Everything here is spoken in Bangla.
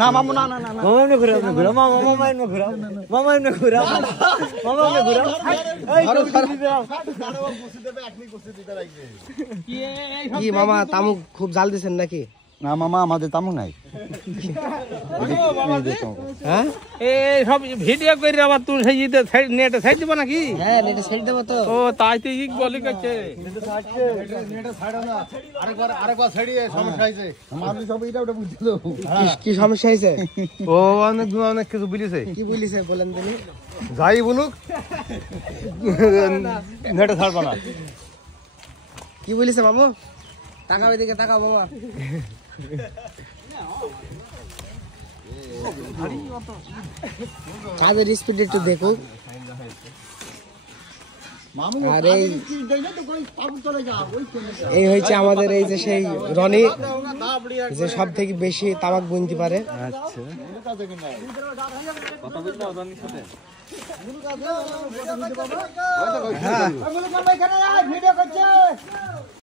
না মামু না না না মামা এমনি ঘুরা মামা এমনি ঘুরা মামা এমনি ঘুরা মামা এমনি ঘুরা কি মামা তামুক খুব জাল দিছেন নাকি? না মামা আমাদের তামু নাই। হ্যাঁ এই সব ভিডিও করে আবার তুই সেই নেটে সাইড দিব নাকি? হ্যাঁ নেটে ছেড়ে দেবো তো। ও তাই তো ই বলি করছে কি সমস্যা হয়েছে? ও অনেক অনেক কিছু বুঝেছে। কি বলিছে বলেন তিনি? যাই বলুক নেটে ছাড়বা না। কি বলিছে মামু? তাকাও এদিকে, তাকাও বাবা। কাজের স্পিড একটু দেখো। আর এই হয়েছে আমাদের এই যে সেই রনি, যে সব থেকে বেশি তামাক বুনতে পারে। আচ্ছা